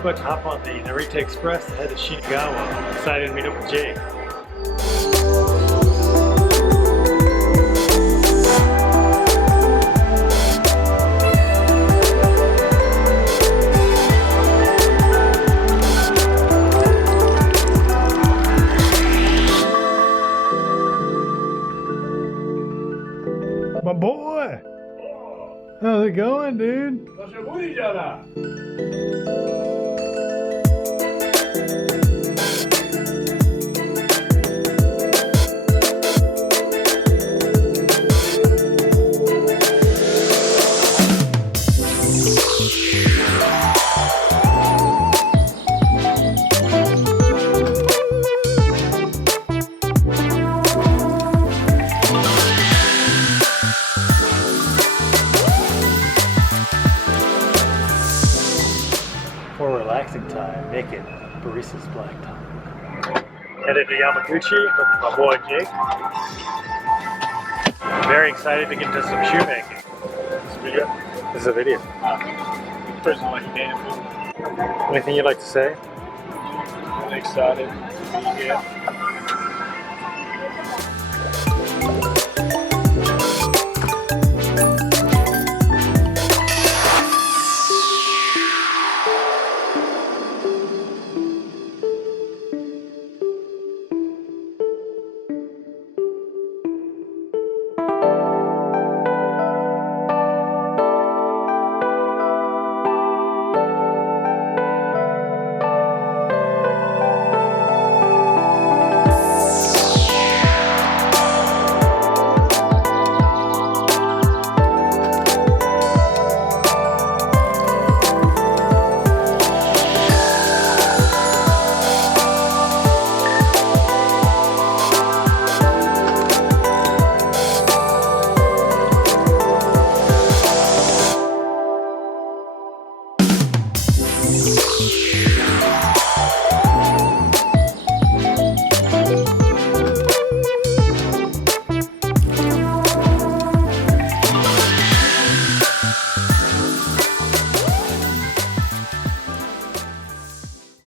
about to hop on the Narita Express to head to Shinagawa. I'm excited to meet up with Jake. My boy! How's it going, dude? For relaxing time, make it barista's black time. Headed to Yamaguchi with my boy Jake. I'm very excited to get into some shoemaking. This is a video? This is a video. Personally, like a Anything you'd like to say? really excited to be here.